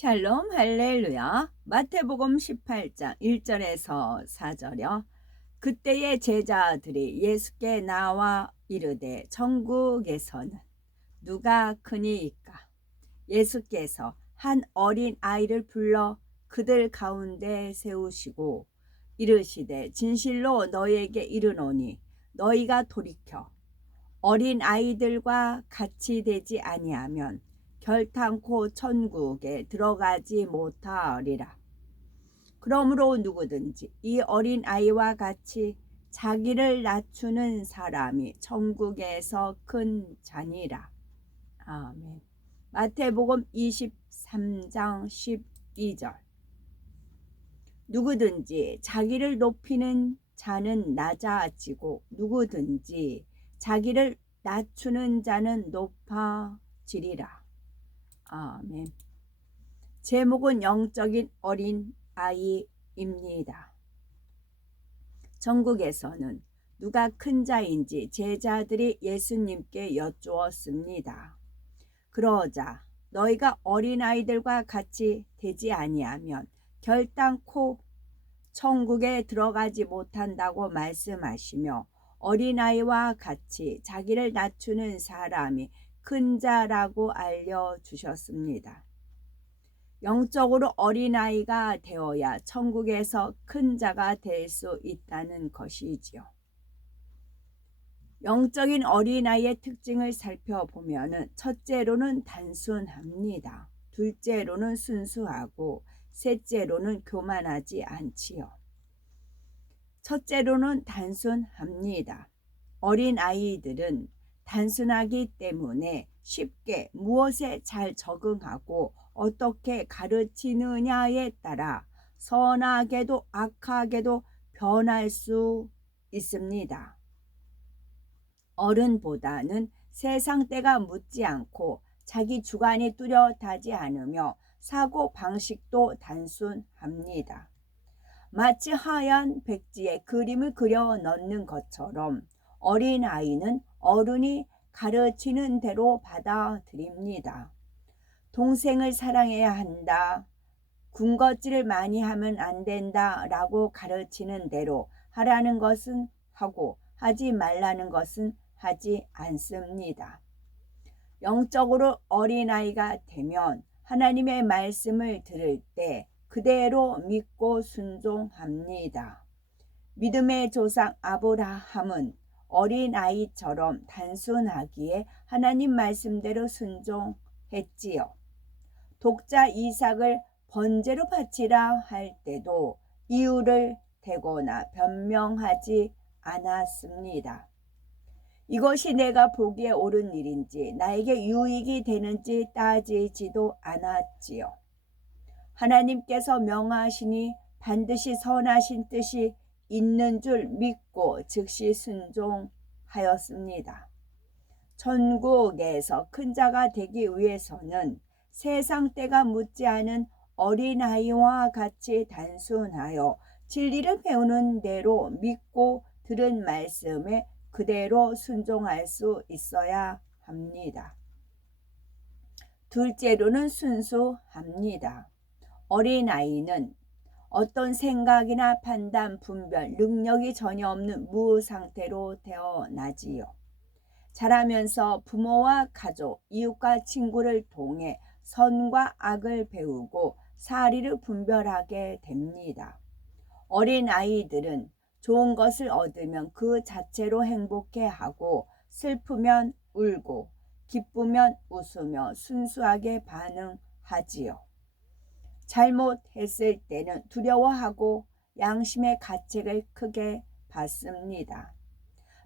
샬롬 할렐루야. 마태복음 18장 1절에서 4절이요. 그때의 제자들이 예수께 나와 이르되 천국에서는 누가 크니이까? 예수께서 한 어린 아이를 불러 그들 가운데 세우시고 이르시되 진실로 너희에게 이르노니 너희가 돌이켜 어린 아이들과 같이 되지 아니하면 결탄코 천국에 들어가지 못하리라. 그러므로 누구든지 이 어린 아이와 같이 자기를 낮추는 사람이 천국에서 큰 자니라. 아멘. 마태복음 23장 12절. 누구든지 자기를 높이는 자는 낮아지고 누구든지 자기를 낮추는 자는 높아지리라. 아멘. 제목은 영적인 어린 아이입니다. 천국에서는 누가 큰 자인지 제자들이 예수님께 여쭈었습니다. 그러자 너희가 어린아이들과 같이 되지 아니하면 결단코 천국에 들어가지 못한다고 말씀하시며 어린아이와 같이 자기를 낮추는 사람이 큰 자라고 알려주셨습니다. 영적으로 어린아이가 되어야 천국에서 큰 자가 될 수 있다는 것이지요. 영적인 어린아이의 특징을 살펴보면 첫째로는 단순합니다. 둘째로는 순수하고 셋째로는 교만하지 않지요. 첫째로는 단순합니다. 어린아이들은 단순하기 때문에 쉽게 무엇에 잘 적응하고 어떻게 가르치느냐에 따라 선하게도 악하게도 변할 수 있습니다. 어른보다는 세상 때가 묻지 않고 자기 주관이 뚜렷하지 않으며 사고 방식도 단순합니다. 마치 하얀 백지에 그림을 그려 넣는 것처럼 어린아이는 어른이 가르치는 대로 받아들입니다. 동생을 사랑해야 한다, 군것질을 많이 하면 안 된다 라고 가르치는 대로 하라는 것은 하고 하지 말라는 것은 하지 않습니다. 영적으로 어린아이가 되면 하나님의 말씀을 들을 때 그대로 믿고 순종합니다. 믿음의 조상 아브라함은 어린아이처럼 단순하기에 하나님 말씀대로 순종했지요. 독자 이삭을 번제로 바치라 할 때도 이유를 대거나 변명하지 않았습니다. 이것이 내가 보기에 옳은 일인지 나에게 유익이 되는지 따지지도 않았지요. 하나님께서 명하시니 반드시 선하신 뜻이 있는 줄 믿고 즉시 순종하였습니다. 천국에서 큰 자가 되기 위해서는 세상 때가 묻지 않은 어린아이와 같이 단순하여 진리를 배우는 대로 믿고 들은 말씀에 그대로 순종할 수 있어야 합니다. 둘째로는 순수합니다. 어린아이는 어떤 생각이나 판단, 분별, 능력이 전혀 없는 무상태로 태어나지요. 자라면서 부모와 가족, 이웃과 친구를 통해 선과 악을 배우고 사리를 분별하게 됩니다. 어린아이들은 좋은 것을 얻으면 그 자체로 행복해하고 슬프면 울고 기쁘면 웃으며 순수하게 반응하지요. 잘못했을 때는 두려워하고 양심의 가책을 크게 받습니다.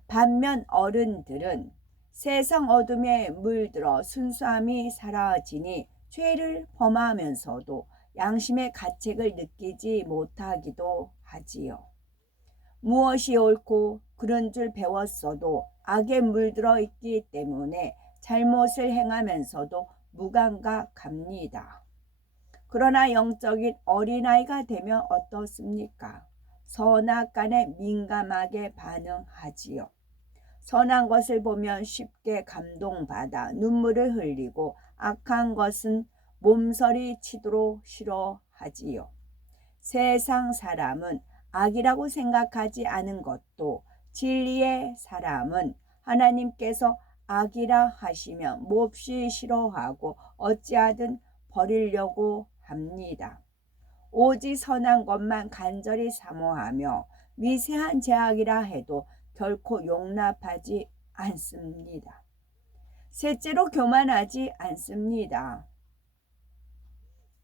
반면 어른들은 세상 어둠에 물들어 순수함이 사라지니 죄를 범하면서도 양심의 가책을 느끼지 못하기도 하지요. 무엇이 옳고 그른 줄 배웠어도 악에 물들어 있기 때문에 잘못을 행하면서도 무감각합니다. 그러나 영적인 어린아이가 되면 어떻습니까? 선악간에 민감하게 반응하지요. 선한 것을 보면 쉽게 감동받아 눈물을 흘리고 악한 것은 몸서리 치도록 싫어하지요. 세상 사람은 악이라고 생각하지 않은 것도 진리의 사람은 하나님께서 악이라 하시면 몹시 싫어하고 어찌하든 버리려고 합니다. 오직 선한 것만 간절히 사모하며 미세한 죄악이라 해도 결코 용납하지 않습니다. 셋째로 교만하지 않습니다.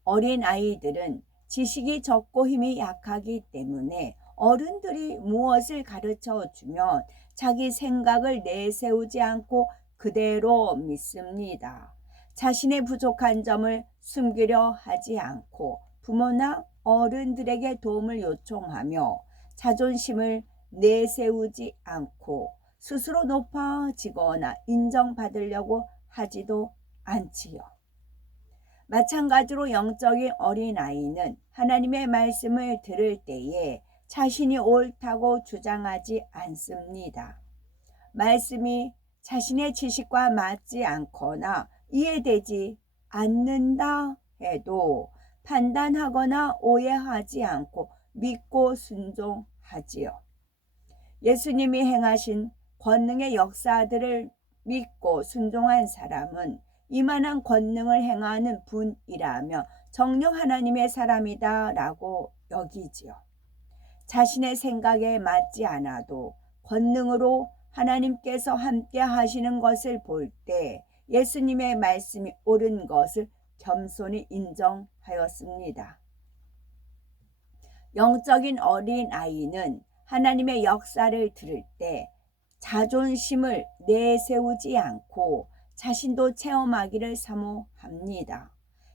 어린 아이들은 지식이 적고 힘이 약하기 때문에 어른들이 무엇을 가르쳐 주면 자기 생각을 내세우지 않고 그대로 믿습니다. 자신의 부족한 점을 숨기려 하지 않고 부모나 어른들에게 도움을 요청하며 자존심을 내세우지 않고 스스로 높아지거나 인정받으려고 하지도 않지요. 마찬가지로 영적인 어린아이는 하나님의 말씀을 들을 때에 자신이 옳다고 주장하지 않습니다. 말씀이 자신의 지식과 맞지 않거나 이해되지 않는다 해도 판단하거나 오해하지 않고 믿고 순종하지요. 예수님이 행하신 권능의 역사들을 믿고 순종한 사람은 이만한 권능을 행하는 분이라며 정녕 하나님의 사람이다 라고 여기지요. 자신의 생각에 맞지 않아도 권능으로 하나님께서 함께 하시는 것을 볼 때 예수님의 말씀이 옳은 것을 겸손히 인정하였습니다. 영적인 어린아이는 하나님의 역사를 들을 때 자존심을 내세우지 않고 자신도 체험하기를 사모합니다.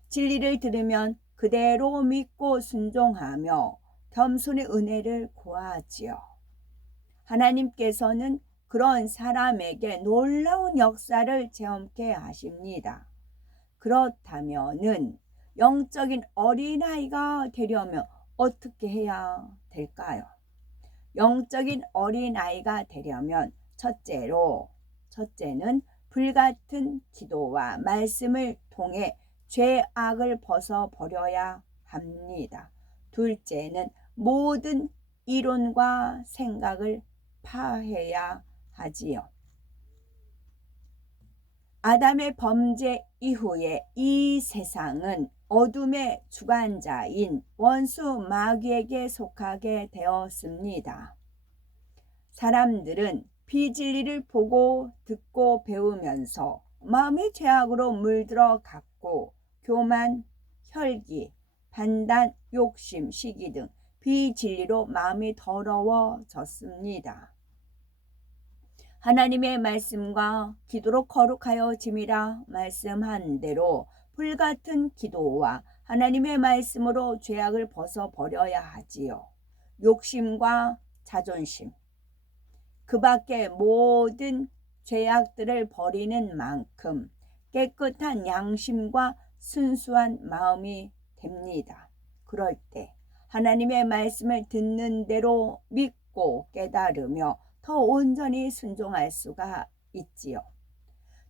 진리를 들으면 그대로 믿고 순종하며 겸손의 은혜를 구하지요. 하나님께서는 그런 사람에게 놀라운 역사를 체험케 하십니다. 그렇다면은 영적인 어린아이가 되려면 어떻게 해야 될까요? 영적인 어린아이가 되려면 첫째는 불같은 기도와 말씀을 통해 죄악을 벗어버려야 합니다. 둘째는 모든 이론과 생각을 파해야 하지요. 아담의 범죄 이후에 이 세상은 어둠의 주관자인 원수 마귀에게 속하게 되었습니다. 사람들은 비진리를 보고 듣고 배우면서 마음이 죄악으로 물들어 갔고 교만, 혈기, 판단, 욕심, 시기 등 비진리로 마음이 더러워졌습니다. 하나님의 말씀과 기도로 거룩하여짐이라 말씀한 대로 불같은 기도와 하나님의 말씀으로 죄악을 벗어버려야 하지요. 욕심과 자존심, 그 밖에 모든 죄악들을 버리는 만큼 깨끗한 양심과 순수한 마음이 됩니다. 그럴 때 하나님의 말씀을 듣는 대로 믿고 깨달으며 더 온전히 순종할 수가 있지요.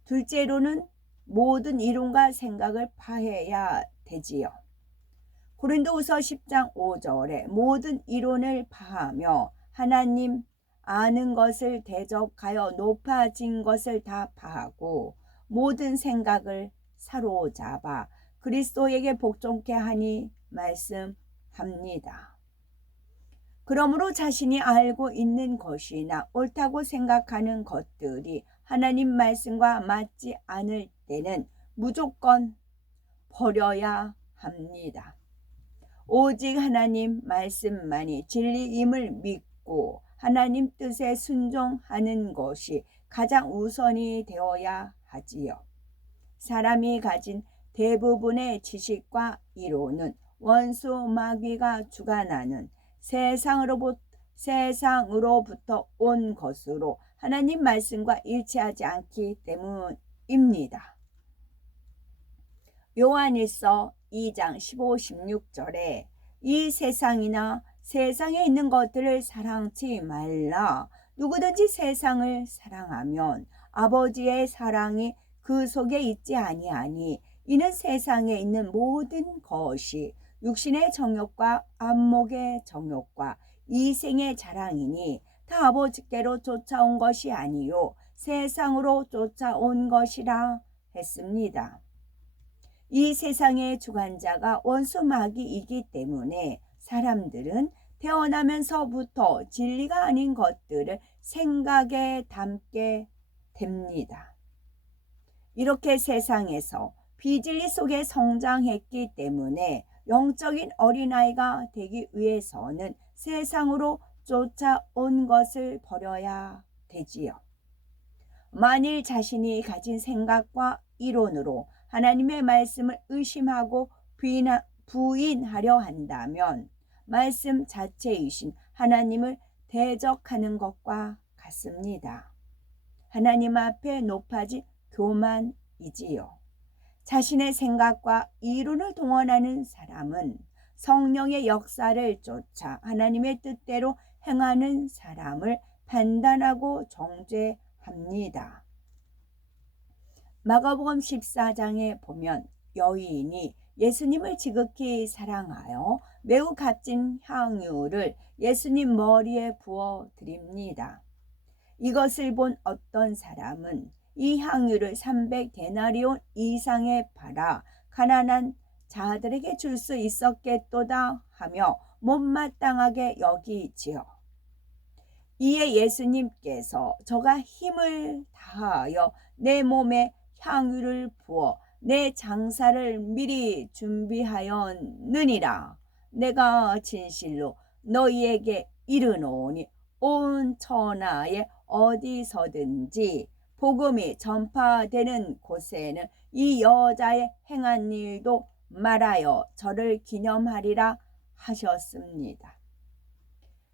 둘째로는 모든 이론과 생각을 파해야 되지요. 고린도후서 10장 5절에 모든 이론을 파하며 하나님 아는 것을 대적하여 높아진 것을 다 파하고 모든 생각을 사로잡아 그리스도에게 복종케 하니 말씀합니다. 그러므로 자신이 알고 있는 것이나 옳다고 생각하는 것들이 하나님 말씀과 맞지 않을 때는 무조건 버려야 합니다. 오직 하나님 말씀만이 진리임을 믿고 하나님 뜻에 순종하는 것이 가장 우선이 되어야 하지요. 사람이 가진 대부분의 지식과 이론은 원수 마귀가 주관하는 세상으로부터 온 것으로 하나님 말씀과 일치하지 않기 때문입니다. 요한일서 2장 15, 16절에 이 세상이나 세상에 있는 것들을 사랑치 말라. 누구든지 세상을 사랑하면 아버지의 사랑이 그 속에 있지 아니하니 이는 세상에 있는 모든 것이 육신의 정욕과 안목의 정욕과 이생의 자랑이니 다 아버지께로 쫓아온 것이 아니요 세상으로 쫓아온 것이라 했습니다. 이 세상의 주관자가 원수 마귀이기 때문에 사람들은 태어나면서부터 진리가 아닌 것들을 생각에 담게 됩니다. 이렇게 세상에서 비진리 속에 성장했기 때문에 영적인 어린아이가 되기 위해서는 세상으로 쫓아온 것을 버려야 되지요. 만일 자신이 가진 생각과 이론으로 하나님의 말씀을 의심하고 부인하려 한다면 말씀 자체이신 하나님을 대적하는 것과 같습니다. 하나님 앞에 높아진 교만이지요. 자신의 생각과 이론을 동원하는 사람은 성령의 역사를 쫓아 하나님의 뜻대로 행하는 사람을 판단하고 정죄합니다. 마가복음 14장에 보면 여인이 예수님을 지극히 사랑하여 매우 값진 향유를 예수님 머리에 부어 드립니다. 이것을 본 어떤 사람은 이 향유를 300데나리온 이상에 팔아 가난한 자들에게 줄 수 있었겠도다 하며 못마땅하게 여기지요. 이에 예수님께서 저가 힘을 다하여 내 몸에 향유를 부어 내 장사를 미리 준비하였느니라. 내가 진실로 너희에게 이르노니 온 천하에 어디서든지 복음이 전파되는 곳에는 이 여자의 행한 일도 말하여 저를 기념하리라 하셨습니다.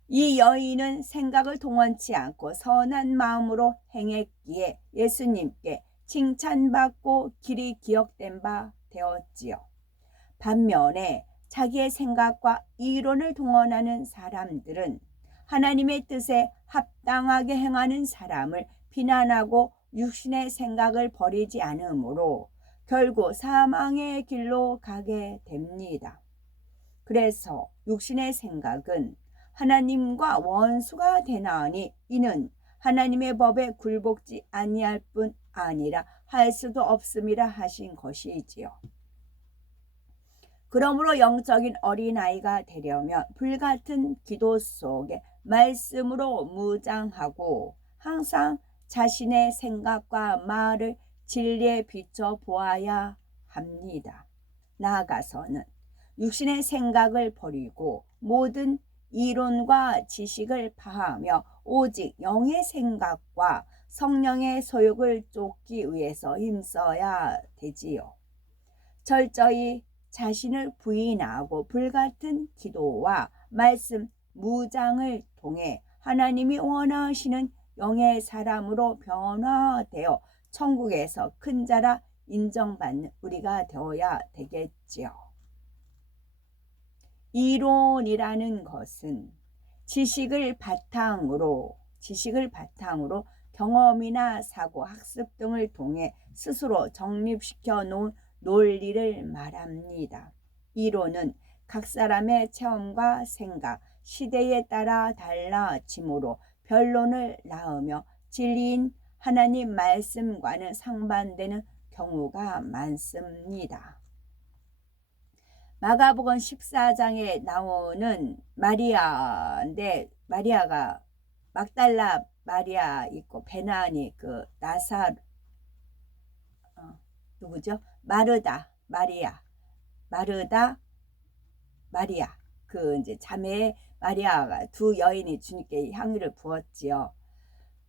이 여인은 생각을 동원치 않고 선한 마음으로 행했기에 예수님께 칭찬받고 길이 기억된 바 되었지요. 반면에 자기의 생각과 이론을 동원하는 사람들은 하나님의 뜻에 합당하게 행하는 사람을 비난하고 육신의 생각을 버리지 않으므로 결국 사망의 길로 가게 됩니다. 그래서 육신의 생각은 하나님과 원수가 되나니 이는 하나님의 법에 굴복지 아니할 뿐 아니라 할 수도 없음이라 하신 것이지요. 그러므로 영적인 어린아이가 되려면 불같은 기도 속에 말씀으로 무장하고 항상 자신의 생각과 말을 진리에 비춰 보아야 합니다. 나아가서는 육신의 생각을 버리고 모든 이론과 지식을 파하며 오직 영의 생각과 성령의 소욕을 쫓기 위해서 힘써야 되지요. 철저히 자신을 부인하고 불같은 기도와 말씀 무장을 통해 하나님이 원하시는 영의 사람으로 변화되어 천국에서 큰 자라 인정받는 우리가 되어야 되겠지요. 이론이라는 것은 지식을 바탕으로 경험이나 사고, 학습 등을 통해 스스로 정립시켜 놓은 논리를 말합니다. 이론은 각 사람의 체험과 생각, 시대에 따라 달라지므로 변론을 낳으며 진리인 하나님 말씀과는 상반되는 경우가 많습니다. 마가복음 14장에 나오는 마리아인데 마리아가 막달라 마리아 있고 베나니 그 누구죠? 마르다 마리아 그 이제 자매 마리아가 두 여인이 주님께 향유를 부었지요.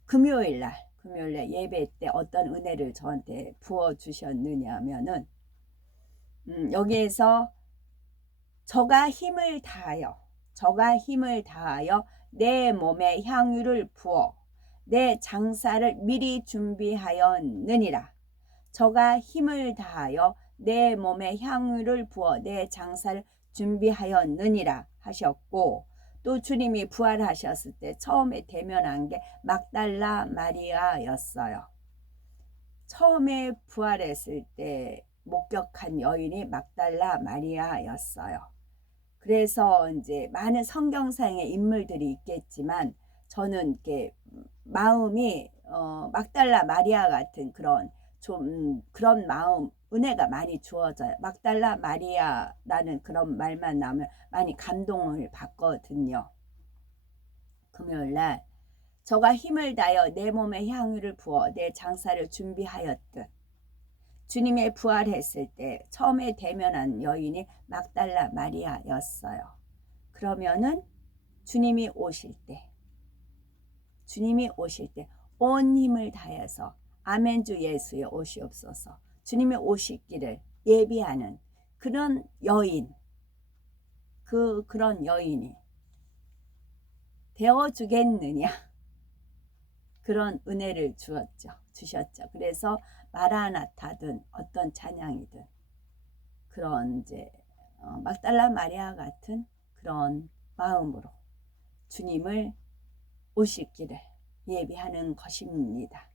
금요일 날 예배 때 어떤 은혜를 저한테 부어 주셨느냐 하면은 여기에서 저가 힘을 다하여 내 몸에 향유를 부어 내 장사를 미리 준비하였느니라. 저가 힘을 다하여 내 몸에 향유를 부어 내 장사를 준비하였느니라 하셨고, 또 주님이 부활하셨을 때 처음에 대면한 게 막달라 마리아였어요. 처음에 부활했을 때 목격한 여인이 막달라 마리아였어요. 그래서 이제 많은 성경상의 인물들이 있겠지만 저는 이렇게 마음이 막달라 마리아 같은 그런 좀 그런 마음 은혜가 많이 주어져요. 막달라 마리아라는 그런 말만 나오면 많이 감동을 받거든요. 금요일날 저가 힘을 다하여 내 몸에 향유를 부어 내 장사를 준비하였듯 주님의 부활했을 때 처음에 대면한 여인이 막달라 마리아였어요. 그러면은 주님이 오실 때 온 힘을 다해서 아멘 주 예수여 오시옵소서 주님의 오시기를 예비하는 그런 여인 그런 여인이 되어주겠느냐 그런 은혜를 주셨죠. 그래서 마라나타든 어떤 찬양이든 그런 이제 막달라 마리아 같은 그런 마음으로 주님을 오실 길을 예비하는 것입니다.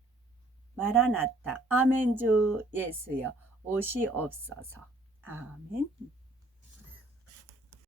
마라나타 아멘 주 예수여 오시옵소서. 아멘.